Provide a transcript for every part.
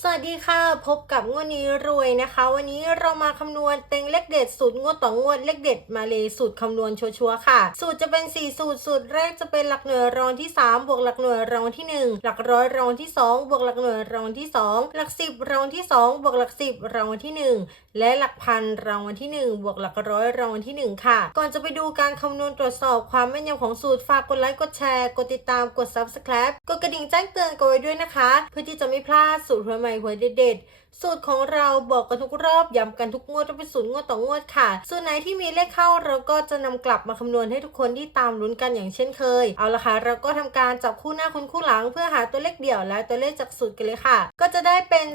สวัสดีค่ะ พบกับงวดนี้รวยนะคะ วันนี้เรามาคำนวณเต็งเลขเด็ดสูตรงวดต่องวดเลขเด็ดมาเลยสูตรคำนวณชัวร์ๆค่ะ สูตรจะเป็น 4 สูตรสูตรแรกจะเป็นหลักหน่วยรองที่ 3 บวกหลักหน่วยรองที่ 1 หลักร้อยรองที่ 2 บวกหลักหน่วยรองที่ 2 หลัก 10 รองที่ 2 บวกหลัก 10 รองที่ 1 และหลักพันรางวัลที่ 1 บวกหลักร้อยรางวัลที่ 1 ค่ะ ก่อนจะไปดูการคำนวณตรวจสอบความแม่นยำของสูตรฝากกดไลค์กดแชร์กดติดตามกด subscribe กดกระดิ่งแจ้งเตือนกันไว้ด้วยนะคะ เพื่อที่จะไม่พลาดสูตรหวยหวยเด็ดๆ สูตรของเราบอกกันทุกรอบย้ำกันทุกงวดว่าเป็นสูตรงวดต่องวดค่ะส่วนไหนที่มีเลขเข้าเราก็จะนำกลับมาคำนวณให้ทุกคนที่ตามลุ้นกันอย่างเช่นเคย เอาละค่ะ เราก็ทำการจับคู่หน้าคูณคู่หลัง เพื่อหาตัวเลขเดี่ยวและตัวเลขจากสูตรกันเลยค่ะ ก็จะได้เป็น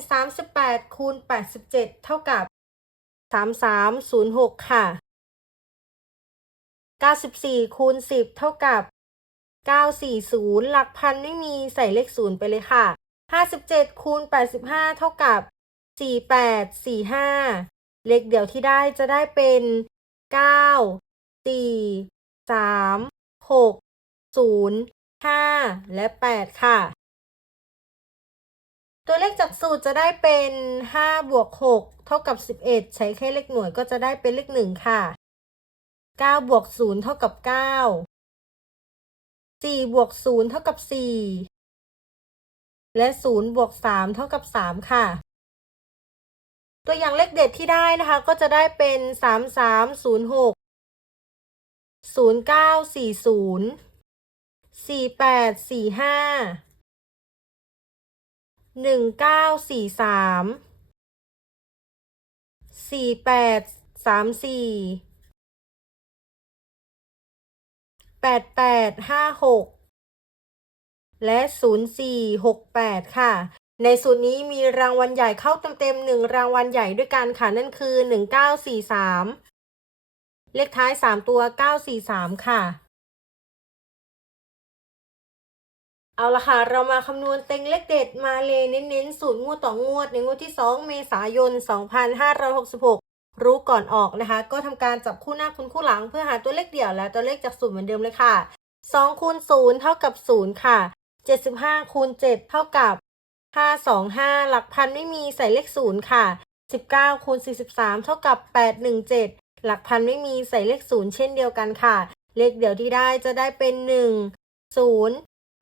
38คูณ87 เท่ากับ 3306 ค่ะ 94คูณ10 เท่ากับ940 หลักพันไม่มีใส่เลขศูนย์ไปเลยค่ะ 57คูณ85 เท่ากับ 4845 เลขเดี่ยวที่ได้จะได้เป็น 9 4 3 6 0 5 และ 8 ค่ะ ตัวเลขจากสูตรจะได้เป็น 5 บวก 6 เท่ากับ 11 ใช้แค่เลขหน่วยก็จะได้เป็นเลข 1 ค่ะ 9 บวก 0 เท่ากับ 9 4 บวก 0 เท่ากับ 4 และ0บวก3เท่ากับ 3 ค่ะ ตัวอย่างเลขเด็ดที่ได้นะคะ ก็จะได้เป็น 3306 0940 4845หนึ่งเก้าสี่สามสี่ และศูนย์สี่หกแปดค่ะ ในสูตรนี้มีรางวัลใหญ่เข้าเต็มๆหนึ่งรางวัลใหญ่ด้วยกันค่ะ นั่นคือหนึ่งเลขท้ายสามตัวเก้าสี่สามค่ะ เอาละค่ะ เรามาคำนวณเต็งเลขเด็ดมาเลยเน้นๆ สูตรงวดต่องวด ในงวดที่ 2 เมษายน 2566รู้ก่อนออกนะคะ ก็ทำการจับคู่หน้าคูณคู่หลังเพื่อหาตัวเลขเดี่ยวและตัวเลขจากสูตรเหมือนเดิมเลยค่ะ2คูณ0เท่ากับ 0 ค่ะ 75คูณ7เท่ากับ 525 หลักพันไม่มีใส่เลข0ค่ะ 19คูณ43 เท่ากับ 817 หลักพันไม่มีใส่เลข0เช่นเดียวกันค่ะ เลขเดี่ยวที่ได้จะได้เป็น 1 0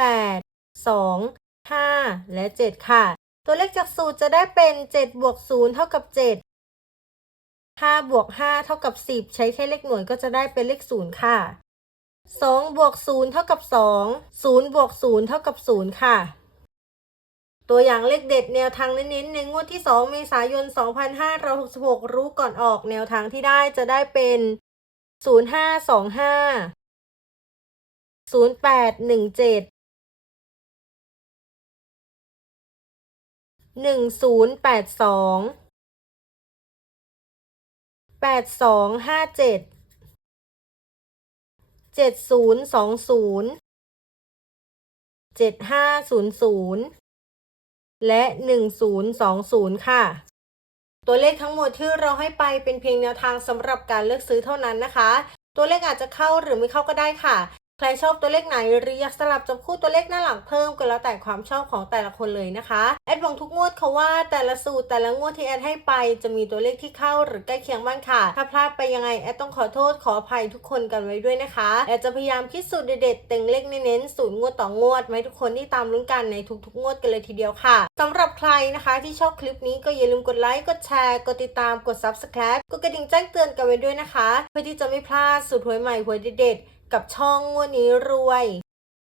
8 2 5 และ 7 ค่ะ ตัวเลขจากสูตรจะได้เป็น 7 บวก 0 เท่ากับ 7 5 บวก 5 เท่ากับ 10 ใช้แค่เลขหน่วยก็จะได้เป็นเลข 0 ค่ะ 2บวก0เท่ากับ 2 0บวก0เท่ากับ 0 ค่ะ ตัวอย่างเลขเด็ดแนวทางเน้นๆ ในงวดที่ 2 เมษายน 2566 รู้ก่อนออกแนวทางที่ได้จะได้เป็น 0525 0817 1082 8257 เจ็ดศูนย์สองศูนย์เจ็ดห้าศูนย์ศูนย์และหนึ่งศูนย์สองศูนย์ค่ะ ตัวเลขทั้งหมดที่เราให้ไปเป็นเพียงแนวทางสำหรับการเลือกซื้อเท่านั้นนะคะ ตัวเลขอาจจะเข้าหรือไม่เข้าก็ได้ค่ะ ใครชอบตัวเลขไหนหรืออยากสลับจับคู่ตัวเลขหน้าหลังเพิ่มก็แล้วแต่ความชอบของแต่ละคนเลยนะคะ แอดบอกทุกงวดเขาว่าแต่ละสูตรแต่ละงวดที่แอดให้ไป จะมีตัวเลขที่เข้าหรือใกล้เคียงบ้างค่ะ ถ้าพลาดไปยังไงแอดต้องขอโทษขออภัยทุกคนกันไว้ด้วยนะคะแอดจะพยายามคิดสูตรเด็ดๆเต็งเลขเน้นๆสูตรงวดต่องวดไว้ทุกคนที่ตามลุ้นกันในทุกๆ งวดกันเลยทีเดียวค่ะสำหรับใครนะคะที่ชอบคลิปนี้ก็อย่าลืมกดไลค์กดแชร์กดติดตามกด subscribe กดกระดิ่งแจ้งเตือนกันไว้ด้วยนะคะ เพื่อที่จะไม่พลาดสูตรหวยใหม่หวยเด็ดๆ กับช่องงวดนี้รวย